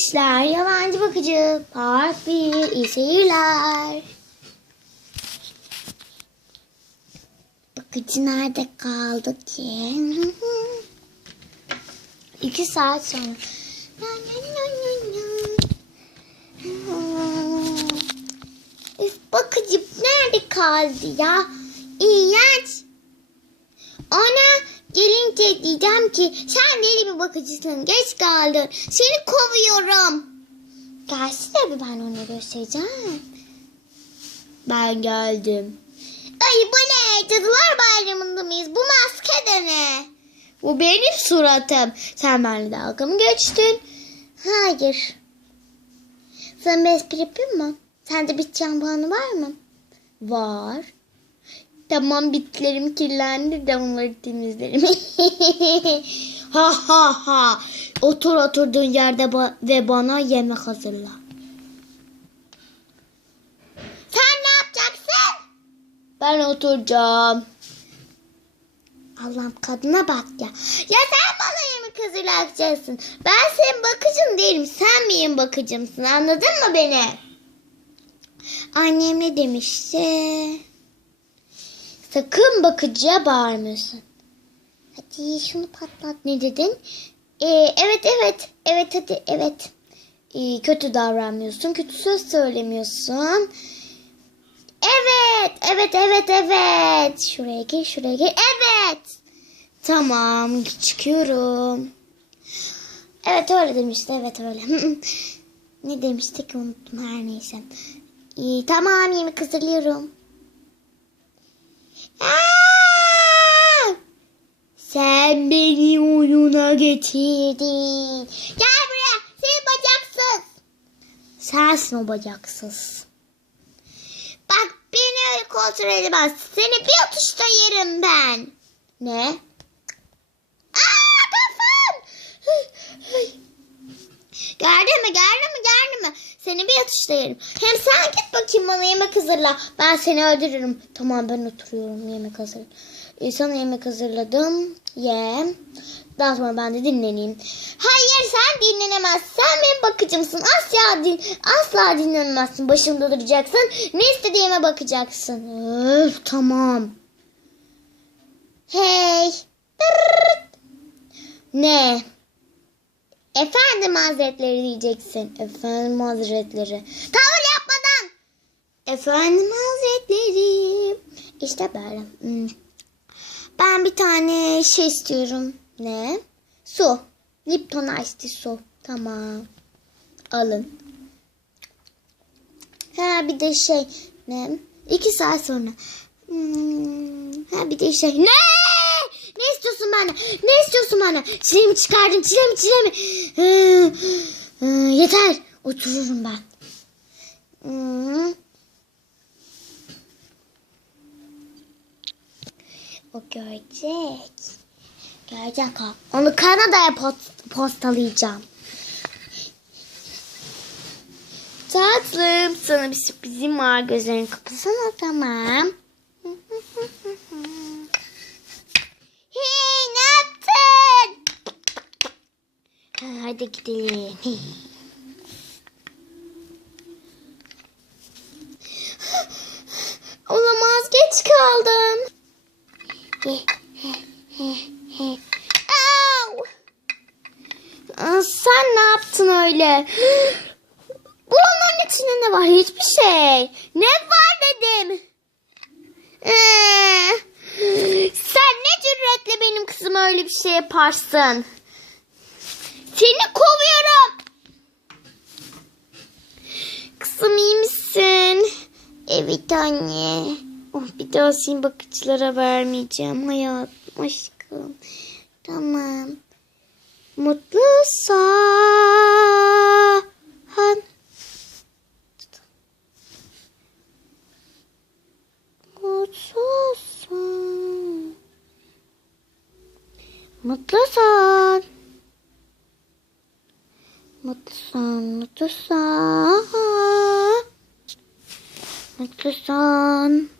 İşler Yabancı Bakıcı Part 1 İyi. Bakıcı nerede kaldı ki? İki saat sonra. Bakıcı nerede kaldı ya? İğrenç. Ona gelince diyeceğim ki sen deli bir bakıcısın geç kaldın. Seni kovuyorum. Gelsene bir ben ona göstereceğim. Ben geldim. Ay bu ne? Cadılar Bayramı'nda mıyız? Bu maske de ne? Bu benim suratım. Sen benimle dalga mı geçtin? Hayır. Sana bir espri yapayım mı? Sende bit şampuanı var mı? Var. Tamam bitlerim kirlendi de onları temizlerim. ha ha ha. Otur oturduğun yerde ba- ve bana yemek hazırla. Sen ne yapacaksın? Ben oturacağım. Allah'ım kadına bak ya. Ya sen bana yemek hazırlayacaksın. Ben senin bakıcın değilim. Sen benim bakıcımsın. Anladın mı beni? Annem ne demişti? Sakın bakıcıya bağırmıyorsun. Hadi şunu patlat. Ne dedin? Ee, evet evet. Evet hadi evet. Ee, kötü davranmıyorsun. Kötü söz söylemiyorsun. Evet. Evet evet evet. Şuraya gir şuraya gir. Evet. Tamam çıkıyorum. Evet öyle demişti. Evet öyle. ne demiştik unuttum her neyse. İyi, tamam yemek hazırlıyorum. Sen beni oyuna getirdin. Gel buraya. Sen bacaksız. Sensin o bacaksız. Bak beni öyle kontrol edemez. Seni bir atışta yerim ben. Ne? Aa kafam. Gördün mü gördün mü gördün mü? Seni bir atışta yerim. Hem sen git bakayım bana yemek hazırla. Ben seni öldürürüm. Tamam ben oturuyorum yemek hazır. Ee, sana yemek hazırladım. Ye. Daha sonra ben de dinleneyim. Hayır sen dinlenemezsin. Sen benim bakıcımsın. Asla, din asla dinlenemezsin. Başımda duracaksın. Ne istediğime bakacaksın. Öf, tamam. Hey. Tırırt. Ne? Efendim hazretleri diyeceksin. Efendim hazretleri. Tavır yapmadan. Efendim hazretleri. İşte böyle. Hmm. Ben bir tane şey istiyorum. Ne? Su. Lipton Ice su. Tamam. Alın. Ha bir de şey. Ne? İki saat sonra. Hmm, ha bir de şey. Ne? Bana? Ne istiyorsun bana? Çilemi çıkardın. Çilemi çilemi. Hı, hı, yeter. Otururum ben. Hı. O görecek. Görecek o. Onu Kanada'ya post postalayacağım. Tatlım sana bir sürprizim var. Gözlerini kapasana tamam. Hey ne yaptın? Ha, Hadi gidelim. Olamaz geç kaldım. Aa, Sen ne yaptın öyle? Bunun içinde ne var? Hiçbir şey. Ne var dedim. Ee, sen ne cüretle benim kızıma öyle bir şey yaparsın? Seni kovuyorum. Kızım iyi misin? Evet anne. Oh, bir daha seni bakıcılara vermeyeceğim hayatım aşkım. Tamam. Mutlu son. Mutlu son. Mutlu son. Mutlu son, mutlu son. Mutlu son.